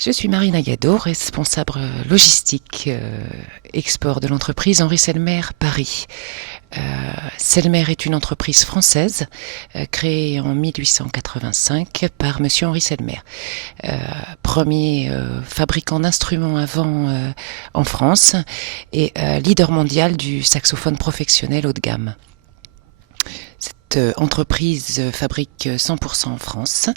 Je suis Marina Gado, responsable logistique export de l'entreprise Henri Selmer Paris. Selmer est une entreprise française créée en 1885 par Monsieur Henri Selmer, premier fabricant d'instruments à vent en France et leader mondial du saxophone professionnel haut de gamme. Cette entreprise fabrique 100% en France.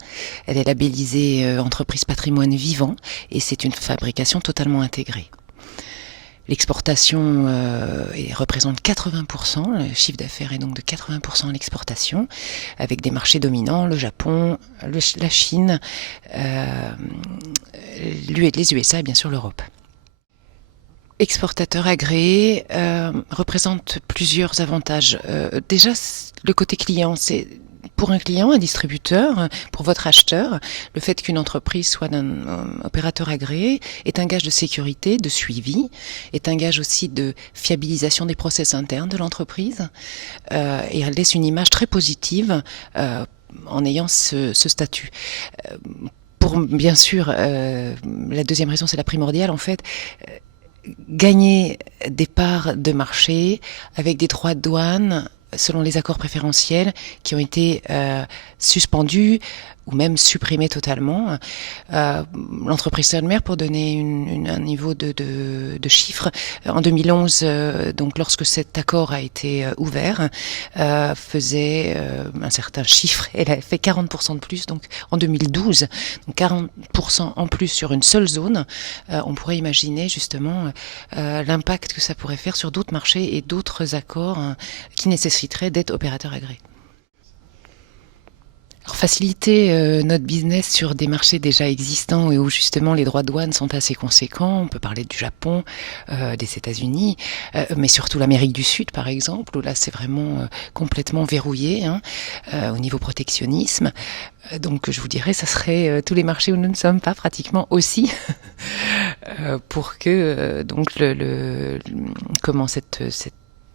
Elle est labellisée entreprise patrimoine vivant et c'est une fabrication totalement intégrée. L'exportation représente 80%, le chiffre d'affaires est donc de 80% à l'exportation, avec des marchés dominants, le Japon, la Chine, les USA et bien sûr l'Europe. Exportateur agréé représente plusieurs avantages. Déjà, le côté client, c'est pour un client, un distributeur, pour votre acheteur, le fait qu'une entreprise soit d'un opérateur agréé est un gage de sécurité, de suivi, est un gage aussi de fiabilisation des process internes de l'entreprise, et elle laisse une image très positive en ayant ce statut. Pour bien sûr, la deuxième raison, c'est la primordiale en fait. Gagner des parts de marché avec des droits de douane selon les accords préférentiels qui ont été suspendus ou même supprimés totalement. L'entreprise Selmer, pour donner un niveau de chiffres, en 2011, donc lorsque cet accord a été ouvert, faisait un certain chiffre. Elle a fait 40% de plus, donc en 2012, donc 40% en plus sur une seule zone. On pourrait imaginer justement l'impact que ça pourrait faire sur d'autres marchés et d'autres accords qui nécessiteraient d'être opérateurs agréés. Alors, faciliter notre business sur des marchés déjà existants et où justement les droits de douane sont assez conséquents. On peut parler du Japon, des États-Unis, mais surtout l'Amérique du Sud par exemple, où là c'est vraiment complètement verrouillé au niveau protectionnisme. Donc je vous dirais, ça serait tous les marchés où nous ne sommes pas pratiquement aussi pour que donc comment cet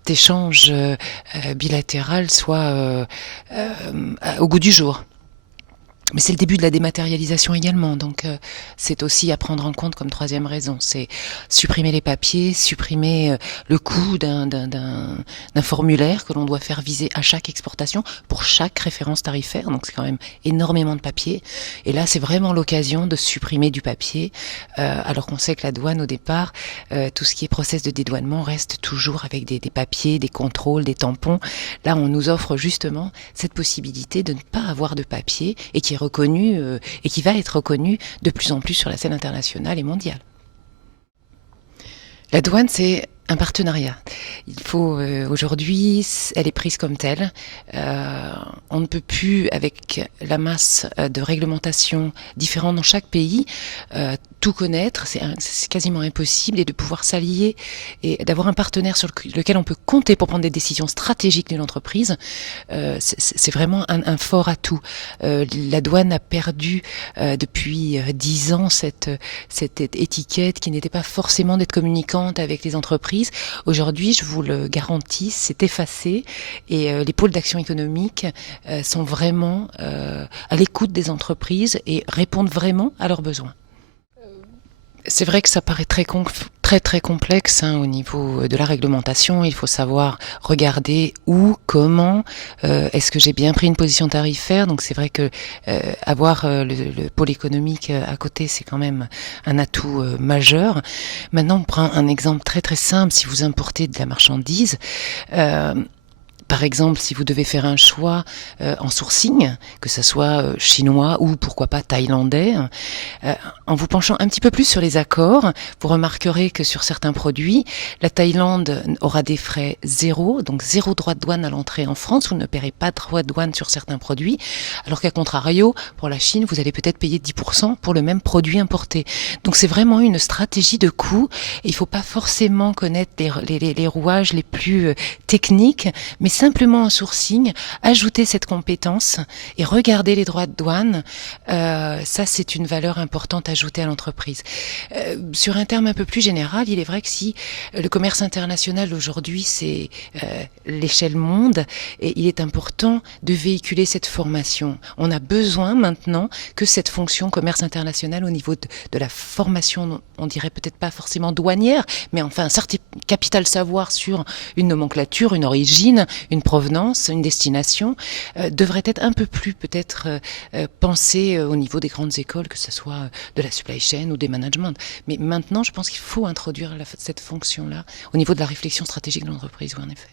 échange bilatéral soit au goût du jour. Mais c'est le début de la dématérialisation également, donc c'est aussi à prendre en compte comme troisième raison, c'est supprimer les papiers, supprimer le coût d'un formulaire que l'on doit faire viser à chaque exportation pour chaque référence tarifaire, donc c'est quand même énormément de papier, et là c'est vraiment l'occasion de supprimer du papier, alors qu'on sait que la douane au départ, tout ce qui est process de dédouanement reste toujours avec des papiers, des contrôles, des tampons. Là on nous offre justement cette possibilité de ne pas avoir de papier et qui est reconnu et qui va être reconnu de plus en plus sur la scène internationale et mondiale. La douane, c'est un partenariat. Il faut aujourd'hui, elle est prise comme telle. On ne peut plus, avec la masse de réglementations différentes dans chaque pays, tout connaître. C'est quasiment impossible, et de pouvoir s'allier et d'avoir un partenaire sur lequel on peut compter pour prendre des décisions stratégiques d'une entreprise, c'est vraiment un fort atout. La douane a perdu depuis 10 ans cette étiquette qui n'était pas forcément d'être communicante avec les entreprises. Aujourd'hui, je vous le garantis, c'est effacé, et les pôles d'action économique sont vraiment à l'écoute des entreprises et répondent vraiment à leurs besoins. C'est vrai que ça paraît très complexe au niveau de la réglementation. Il faut savoir regarder où, comment, est-ce que j'ai bien pris une position tarifaire. Donc c'est vrai que avoir le pôle économique à côté, c'est quand même un atout majeur. Maintenant, on prend un exemple très simple. Si vous importez de la marchandise, par exemple, si vous devez faire un choix en sourcing, que ce soit chinois ou pourquoi pas thaïlandais, en vous penchant un petit peu plus sur les accords, vous remarquerez que sur certains produits, la Thaïlande aura des frais zéro, donc zéro droit de douane à l'entrée en France. Vous ne paierez pas de droit de douane sur certains produits, alors qu'à contrario, pour la Chine, vous allez peut-être payer 10% pour le même produit importé. Donc c'est vraiment une stratégie de coût. Il ne faut pas forcément connaître les rouages les plus techniques, mais simplement en sourcing, ajouter cette compétence et regarder les droits de douane, ça c'est une valeur importante ajoutée à l'entreprise. Sur un terme un peu plus général, il est vrai que si le commerce international aujourd'hui c'est l'échelle monde, et il est important de véhiculer cette formation. On a besoin maintenant que cette fonction commerce international au niveau de la formation, on dirait peut-être pas forcément douanière, mais enfin un certain capital savoir sur une nomenclature, une origine, une provenance, une destination, devrait être un peu plus peut-être pensé au niveau des grandes écoles, que ce soit de la supply chain ou des managements. Mais maintenant, je pense qu'il faut introduire cette fonction-là au niveau de la réflexion stratégique de l'entreprise, oui, en effet.